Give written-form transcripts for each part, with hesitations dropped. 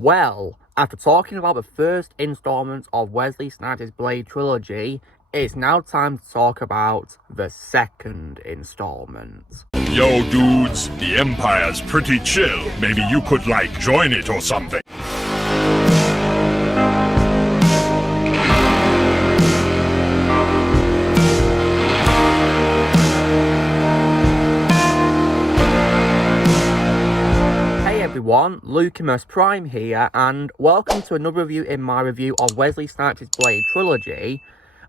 Well, after talking about the first installment of Wesley Snipes' Blade trilogy, it's now time to talk about the second installment. Yo, dudes, the Empire's pretty chill. Maybe you could, join it or something. Hey everyone, Lucimus Prime here, and welcome to another review in my review of Wesley Snipes' Blade trilogy.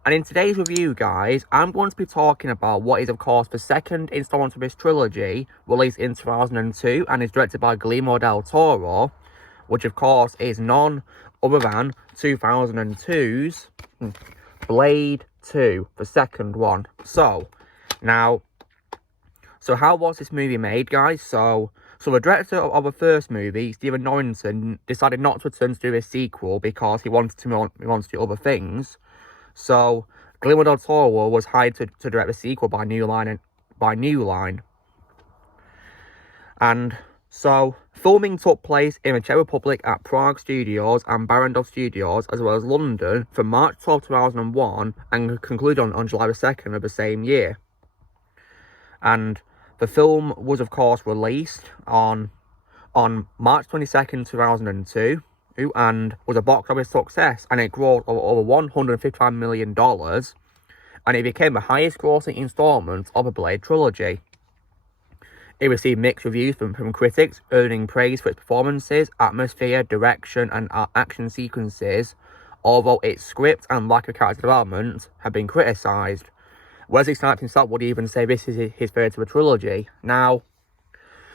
And in today's review, guys, I'm going to be talking about what is, of course, the second installment of this trilogy, released in 2002 and is directed by Guillermo del Toro, which, of course, is none other than 2002's Blade 2, the second one. So how was this movie made, guys? So the director of the first movie, Stephen Norrington, decided not to return to do a sequel because he wanted to do other things. So Guillermo del Toro was hired to direct the sequel by New Line. And so filming took place in the Czech Republic at Prague Studios and Barrandov Studios, as well as London, from March 12, 2001 and concluded on July 2nd of the same year. And the film was, of course, released on March 22nd, 2002, and was a box office success, and it grossed over $155 million, and it became the highest grossing installment of the Blade trilogy. It received mixed reviews from critics, earning praise for its performances, atmosphere, direction, and action sequences, although its script and lack of character development have been criticised. Wesley Snipes himself would even say this is his favourite of the trilogy. Now,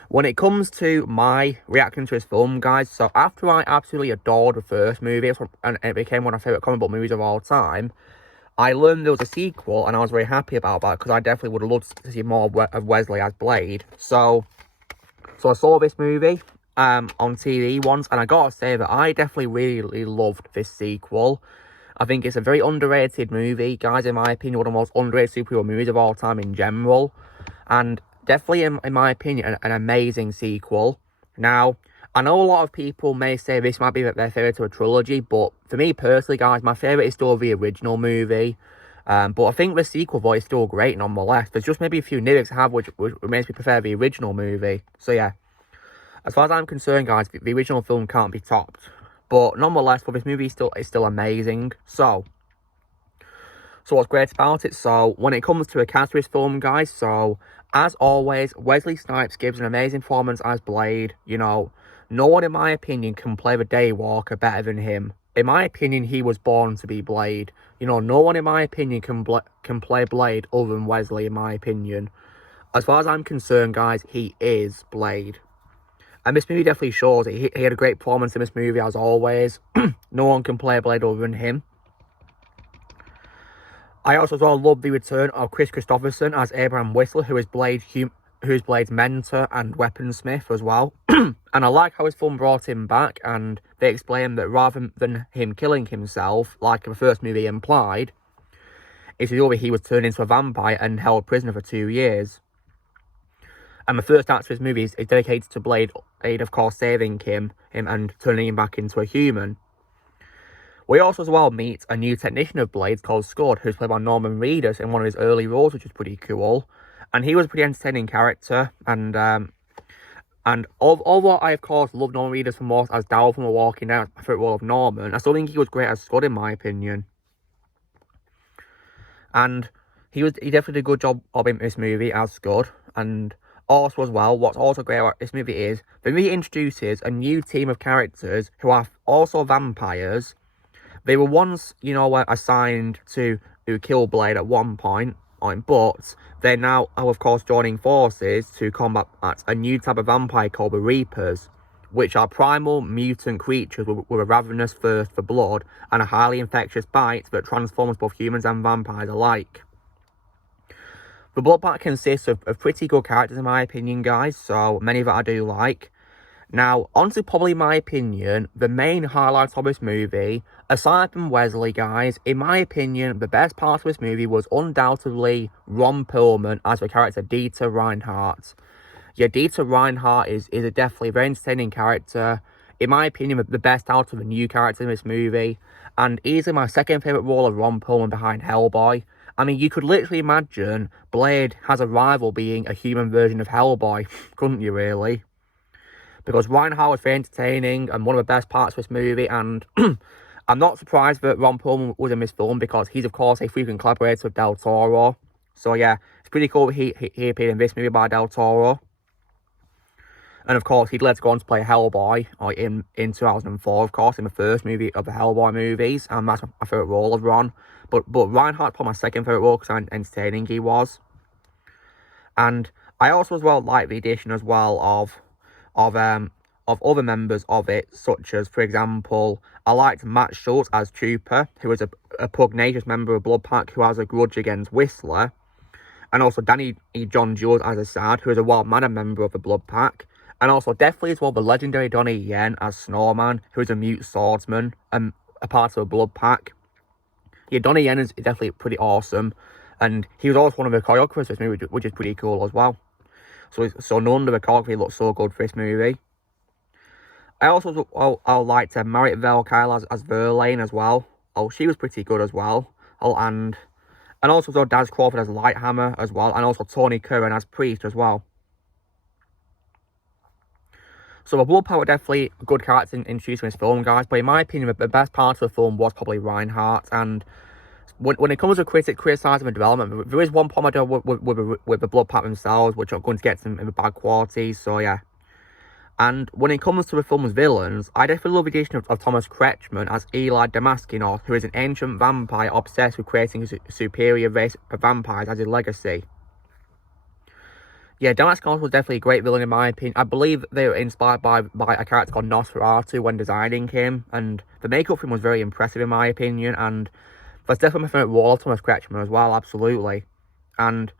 when it comes to my reaction to this film, guys, so after I absolutely adored the first movie, and it became one of my favourite comic book movies of all time, I learned there was a sequel, and I was very happy about that, because I definitely would have loved to see more of Wesley as Blade. So I saw this movie on TV once, and I gotta say that I definitely really loved this sequel. I think it's a very underrated movie, guys, in my opinion, one of the most underrated superhero movies of all time in general. And definitely, in my opinion, an amazing sequel. Now, I know a lot of people may say this might be their favourite of a trilogy, but for me personally, guys, my favourite is still the original movie. But I think the sequel voice is still great nonetheless. There's just maybe a few nitpicks I have which makes me prefer the original movie. So yeah, as far as I'm concerned, guys, the original film can't be topped. But nonetheless, this movie is still amazing. So what's great about it? So when it comes to a cast for this film, guys, so as always, Wesley Snipes gives an amazing performance as Blade. You know, no one, in my opinion, can play the Daywalker better than him. In my opinion, he was born to be Blade. You know, no one, in my opinion, can play Blade other than Wesley, in my opinion. As far as I'm concerned, guys, he is Blade. And this movie definitely shows it. He had a great performance in this movie, as always. No one can play Blade other than him. I also as well love the return of Chris Christopherson as Abraham Whistler, who is Blade's mentor and weaponsmith as well. And I like how his film brought him back, and they explained that rather than him killing himself, like the first movie implied, he was turned into a vampire and held prisoner for 2 years. And the first act of his movie is dedicated to Blade, of course, saving him and turning him back into a human. We also as well meet a new technician of Blade called Scud, who's played by Norman Reedus in one of his early roles, which is pretty cool. And he was a pretty entertaining character. And although I, of course, love Norman Reedus for most as Daryl from The Walking Dead, my favourite role of Norman, I still think he was great as Scud, in my opinion. And he definitely did a good job in this movie as Scud. And also as well, what's also great about this movie is the movie introduces a new team of characters who are also vampires. They were once, assigned to kill Blade at one point, but they're now, of course, joining forces to combat a new type of vampire called the Reapers, which are primal mutant creatures with a ravenous thirst for blood and a highly infectious bite that transforms both humans and vampires alike. The Blood Pact consists of pretty good characters, in my opinion, guys, so many that I do like. Now, onto probably my opinion, the main highlights of this movie, aside from Wesley, guys, in my opinion, the best part of this movie was undoubtedly Ron Perlman as the character Dieter Reinhardt. Yeah, Dieter Reinhardt is a definitely very entertaining character. in my opinion, the best out of the new characters in this movie, and easily my second favourite role of Ron Perlman behind Hellboy. I mean, you could literally imagine Blade has a rival being a human version of Hellboy, couldn't you really? Because Reinhardt was very entertaining and one of the best parts of this movie, and I'm not surprised that Ron Perlman was in this film because he's, of course, a frequent collaborator with Del Toro. So, yeah, it's pretty cool that he appeared in this movie by Del Toro. And, of course, he'd let go on to play Hellboy in 2004, of course, in the first movie of the Hellboy movies. And that's my favourite role of Ron. But Reinhardt's probably my second favourite role because how entertaining he was. And I also as well like the addition as well of other members of it, such as, for example, I liked Matt Schultz as Trooper, who is a pugnacious member of Blood Pack who has a grudge against Whistler. And also Danny John Jules as Assad, who is a wild mannered member of the Blood Pack. And also definitely as well the legendary Donnie Yen as Snowman, who is a mute swordsman and a part of the Blood Pack. Yeah, Donnie Yen is definitely pretty awesome. And he was also one of the choreographers for this movie, which is pretty cool as well. So no wonder the choreography looks so good for this movie. I also liked Marit Vel-Kyle as Verlaine as well. Oh, she was pretty good as well. Oh, and also Daz Crawford as Lighthammer as well. And also Tony Curran as Priest as well. So the Blood Pack were definitely a good character introduced in this film, guys. But in my opinion, the best part of the film was probably Reinhardt. And when it comes to criticising the development, there is one problem I do with the Blood Pack themselves, which I'm going to get to in the bad qualities. So yeah. And when it comes to the film's villains, I definitely love the addition of Thomas Kretschmann as Eli Damaskinos, who is an ancient vampire obsessed with creating a superior race of vampires as his legacy. Yeah, Damaskinos was definitely a great villain in my opinion. I believe they were inspired by a character called Nosferatu when designing him, and the makeup for him was very impressive in my opinion, and that's definitely my favourite role of Thomas Kretschmann as well, absolutely. And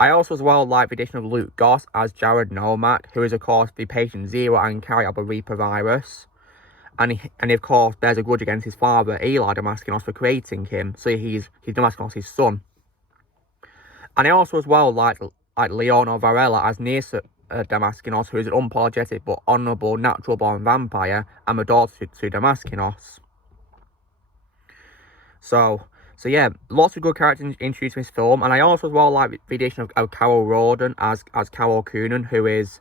I also as well like the addition of Luke Goss as Jared Nomak, who is of course the patient zero and carrier of the Reaper virus. And he of course bears a grudge against his father, Eli Damaskinos, for creating him, so he's Damaskinos' son. And I also as well like Leonor Varela as Nirsa Damaskinos, who is an unapologetic but honourable natural-born vampire and the daughter to Damaskinos. So yeah, lots of good characters introduced in this film, and I also as well like the addition of Carol Roden as Carol Coonan, who is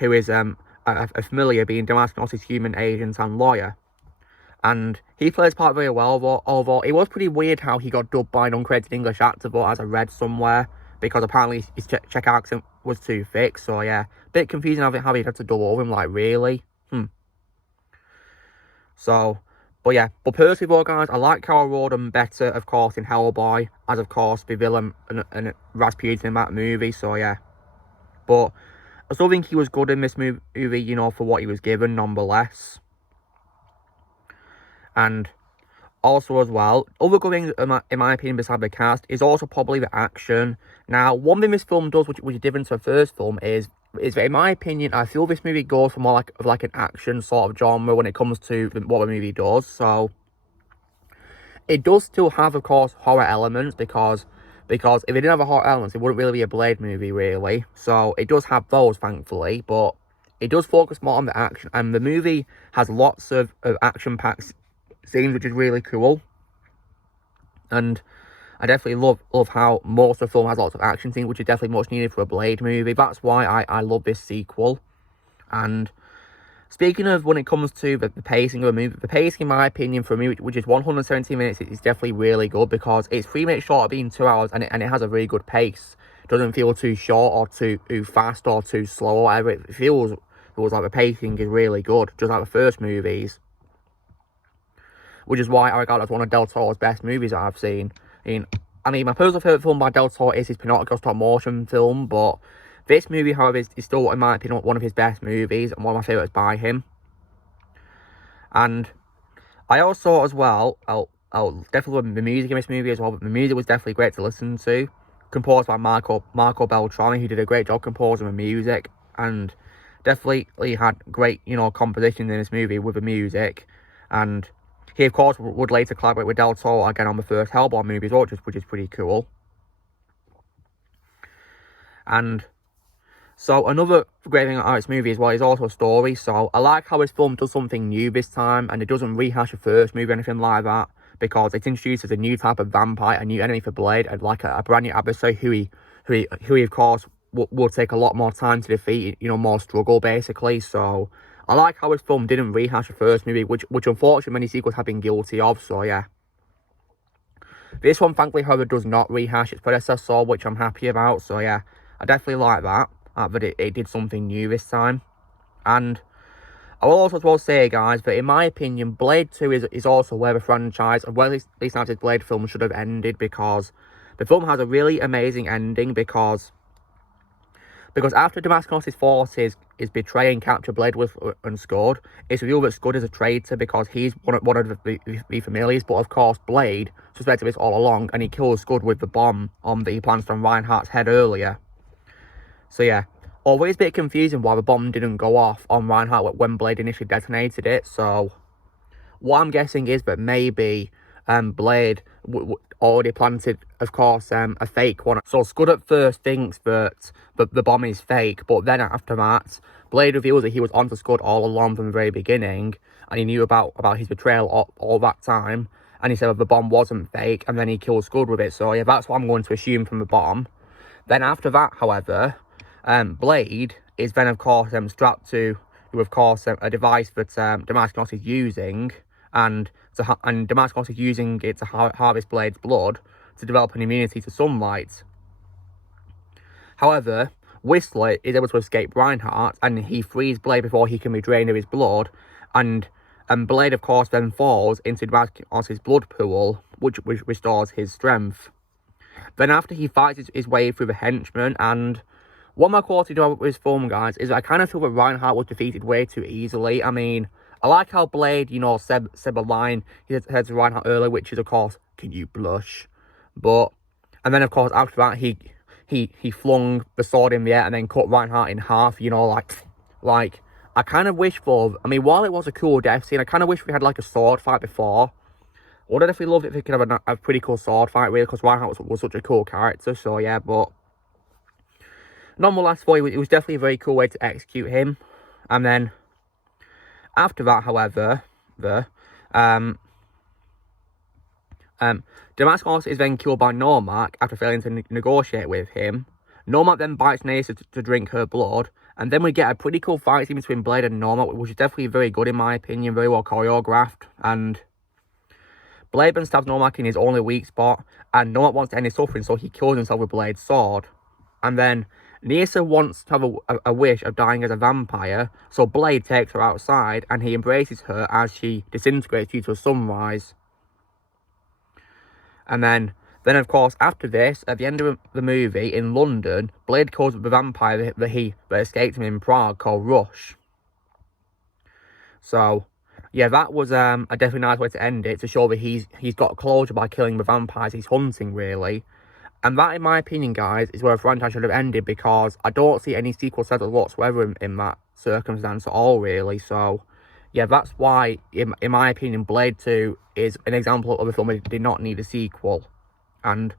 a familiar being Damaskinos' human agent and lawyer. And he plays part very well, although it was pretty weird how he got dubbed by an uncredited English actor, but as I read somewhere, because apparently his Czech accent was too thick. So yeah, bit confusing how he had to dub over him, like really. But yeah, but personally though, guys, I like Carl Roden better, of course, in Hellboy, as of course the villain and Rasputin in that movie. So yeah, but I still think he was good in this movie, you know, for what he was given, nonetheless. And also as well, other good things in my opinion beside the cast is also probably the action. Now, one thing this film does, which is different to the first film, is that in my opinion, I feel this movie goes for more like an action sort of genre when it comes to what the movie does. So it does still have, of course, horror elements, because if it didn't have a horror elements, it wouldn't really be a Blade movie, really. So it does have those, thankfully, but it does focus more on the action, and the movie has lots of action-packed scenes, which is really cool. And I definitely love how most of the film has lots of action scenes, which is definitely much needed for a Blade movie. That's why I love this sequel. And speaking of when it comes to the pacing of a movie, the pacing, in my opinion, for a movie which is 117 minutes, is definitely really good, because it's 3 minutes short of being 2 hours, and it has a really good pace. It doesn't feel too short or too fast or too slow or whatever. It feels like the pacing is really good, just like the first movies. Which is why I regard it as one of Del Toro's best movies that I've seen. I mean, my personal favourite film by Del Toro is his Pinocchio stop-motion film, but this movie, however, is still, in my opinion, one of his best movies, and one of my favourites by him. And I also, as well, I'll definitely love the music in this movie as well, but the music was definitely great to listen to. Composed by Marco Beltrami, who did a great job composing the music, and definitely had great, you know, composition in this movie with the music. And he, of course, would later collaborate with Del Toro again on the first Hellboy movie as well, which is pretty cool. And So another great thing about this movie is, well, it's also a story. So I like how this film does something new this time, and it doesn't rehash the first movie or anything like that, because it introduces a new type of vampire, a new enemy for Blade, and like a brand new adversary who he of course will take a lot more time to defeat, you know, more struggle basically. So I like how this film didn't rehash the first movie, which unfortunately many sequels have been guilty of. So yeah. This one, thankfully, however, does not rehash its predecessor, which I'm happy about. So yeah, I definitely like that. But it did something new this time. And I will also as well say, guys, that in my opinion, Blade 2 is also where the franchise, or well, at least now this Blade film, should have ended, because the film has a really amazing ending, because after Damascus' forces is betray and capture Blade and Scud, it's revealed that Scud is a traitor because he's one of the familiars, but of course Blade suspected this all along, and he kills Scud with the bomb that he plants on Reinhardt's head earlier. So yeah, although it's a bit confusing why the bomb didn't go off on Reinhardt when Blade initially detonated it, so what I'm guessing is that maybe Blade already planted, of course, a fake one. So Scud at first thinks that the bomb is fake, but then after that, Blade reveals that he was onto Scud all along from the very beginning, and he knew about his betrayal all that time, and he said that the bomb wasn't fake, and then he killed Scud with it. So yeah, that's what I'm going to assume from the bomb. Then after that, however, Blade is then, of course, strapped to, of course, a device that Damascus is using, and Damascus is using it to harvest Blade's blood to develop an immunity to sunlight. However, Whistler is able to escape Reinhardt, and he frees Blade before he can be drained of his blood, and Blade, of course, then falls into Damascus' blood pool, which restores his strength. Then after, he fights his way through the henchmen, and what my quality do with this film, guys, is I kind of feel that Reinhardt was defeated way too easily. I mean, I like how Blade, you know, said a line he said to Reinhardt earlier, which is, of course, "Can you blush?" And then, of course, after that, he flung the sword in the air and then cut Reinhardt in half, you know, like, I kind of wish for, I mean, while it was a cool death scene, I kind of wish we had, like, a sword fight before. I would have definitely loved it if we could have a pretty cool sword fight, really, because Reinhardt was such a cool character, so yeah, but nonetheless, it was definitely a very cool way to execute him. And then after that, however, Damascus is then killed by Normak after failing to negotiate with him. Normak then bites Nasa to drink her blood, and then we get a pretty cool fight scene between Blade and Normak, which is definitely very good in my opinion, very well choreographed. And Blade then stabs Normak in his only weak spot, and Normak wants to end his suffering, so he kills himself with Blade's sword. And then Nyssa wants to have a wish of dying as a vampire, so Blade takes her outside, and he embraces her as she disintegrates due to a sunrise. And then of course, after this, at the end of the movie, in London, Blade kills the vampire that escaped him in Prague, called Rush. So yeah, that was a definitely nice way to end it, to show that he's got closure by killing the vampires he's hunting, really. And that, in my opinion, guys, is where a franchise should have ended, because I don't see any sequel settled whatsoever in that circumstance at all, really. So yeah, that's why, in my opinion, Blade 2 is an example of a film that did not need a sequel. And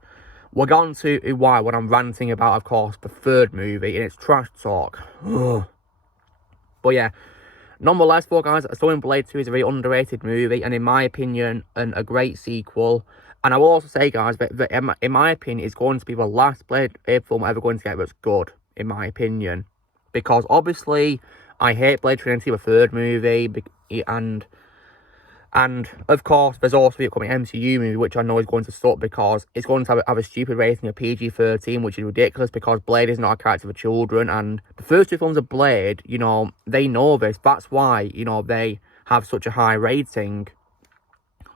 we're going to why when I'm ranting about, of course, the third movie, and it's trash talk. But yeah, nonetheless, though, guys, Storming Blade 2 is a very underrated movie, and in my opinion, a great sequel. And I will also say, guys, that in my opinion, it's going to be the last Blade film ever going to get that's good, in my opinion. Because, obviously, I hate Blade Trinity, the third movie, and of course, there's also the upcoming MCU movie, which I know is going to suck, because it's going to have a stupid rating of PG-13, which is ridiculous, because Blade is not a character for children, and the first two films of Blade, you know, they know this. That's why, you know, they have such a high rating.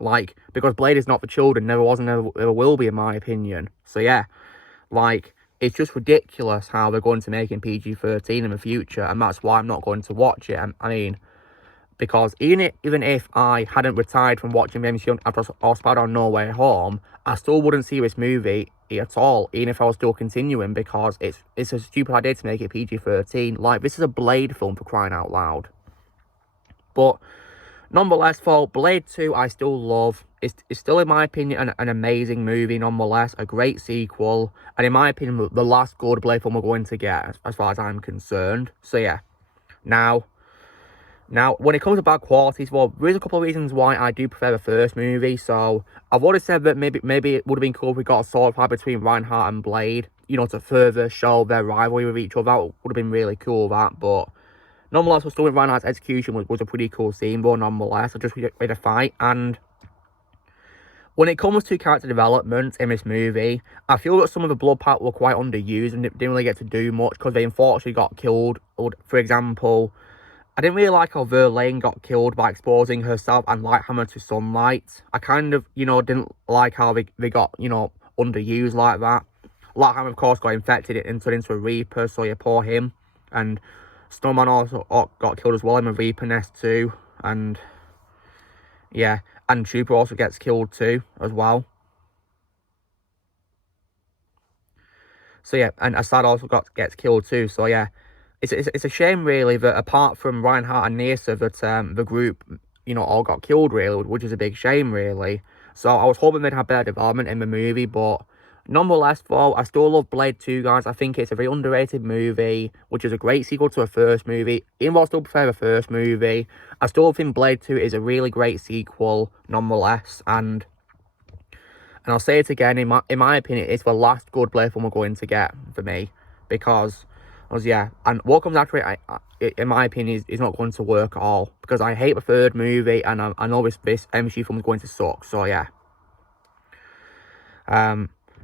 Like, because Blade is not for children, never was and never will be, in my opinion. So yeah, like, it's just ridiculous how they're going to make him PG-13 in the future, and that's why I'm not going to watch it. I mean, because even if I hadn't retired from watching the MCU after Spider-Man No Way Home, I still wouldn't see this movie at all, even if I was still continuing, because it's a stupid idea to make it PG-13. Like, this is a Blade film, for crying out loud. But Nonetheless, though, Blade 2 I still love. It's still, in my opinion, an amazing movie, nonetheless. A great sequel. And in my opinion, the last good Blade film we're going to get, as far as I'm concerned. So, yeah. Now, when it comes to bad qualities, well, there is a couple of reasons why I do prefer the first movie. So, I've already said that maybe it would have been cool if we got a sword fight between Reinhardt and Blade. You know, to further show their rivalry with each other. That would have been really cool, that. But nonetheless, we're still with Reinhardt's execution was a pretty cool scene, but nonetheless, I just read a fight. And when it comes to character development in this movie, I feel that some of the blood pact were quite underused and didn't really get to do much because they unfortunately got killed. For example, I didn't really like how Verlaine got killed by exposing herself and Lighthammer to sunlight. I kind of, didn't like how they got, underused like that. Lighthammer, of course, got infected and turned into a Reaper, so yeah, poor him. And Snowman also got killed as well in the Reaper nest too. And yeah, and Trooper also gets killed too as well. So yeah, and Assad also gets killed too. So yeah, it's a shame really that apart from Reinhardt and Nyssa that the group, all got killed really, which is a big shame really. So I was hoping they'd have better development in the movie, but nonetheless, though, I still love Blade 2, guys. I think it's a very underrated movie, which is a great sequel to the first movie. Even though I still prefer the first movie, I still think Blade 2 is a really great sequel, nonetheless. And I'll say it again, in my opinion, it's the last good Blade film we're going to get for me. Because yeah, and what comes after it, in my opinion, is not going to work at all. Because I hate the third movie, and I know this MCU film is going to suck. So yeah.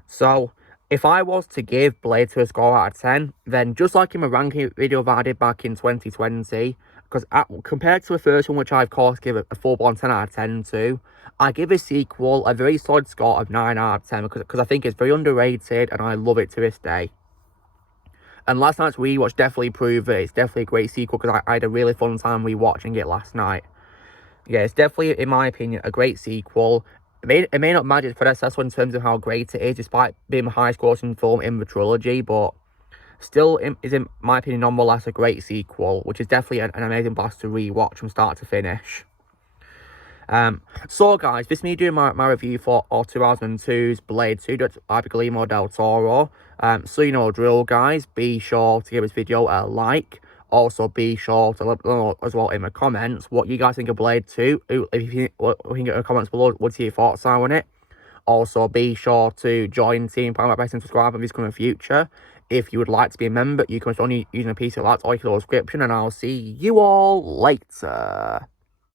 So, if I was to give Blade 2 a score out of 10, then just like in my ranking video that I did back in 2020, because compared to the first one, which I of course give a full-blown 10 out of 10 to, I give a sequel a very solid score of 9 out of 10, because I think it's very underrated, and I love it to this day. And last night's rewatch definitely proved that it's definitely a great sequel, because I had a really fun time rewatching it last night. Yeah, it's definitely, in my opinion, a great sequel. It may not match its predecessor in terms of how great it is, despite being the highest grossing film in the trilogy, but still is, in my opinion, nonetheless a great sequel, which is definitely an amazing blast to rewatch from start to finish. So guys, this is me doing my review for 2002's Blade 2, directed by Guillermo del Toro. So you know drill, guys. Be sure to give this video a like. Also, be sure to let me know as well in the comments what you guys think of Blade 2. If you can get in the comments below what your thoughts are on it. Also, be sure to join Team Power Best and subscribe for this coming future. If you would like to be a member, you can only using a PC of that or your subscription, and I'll see you all later.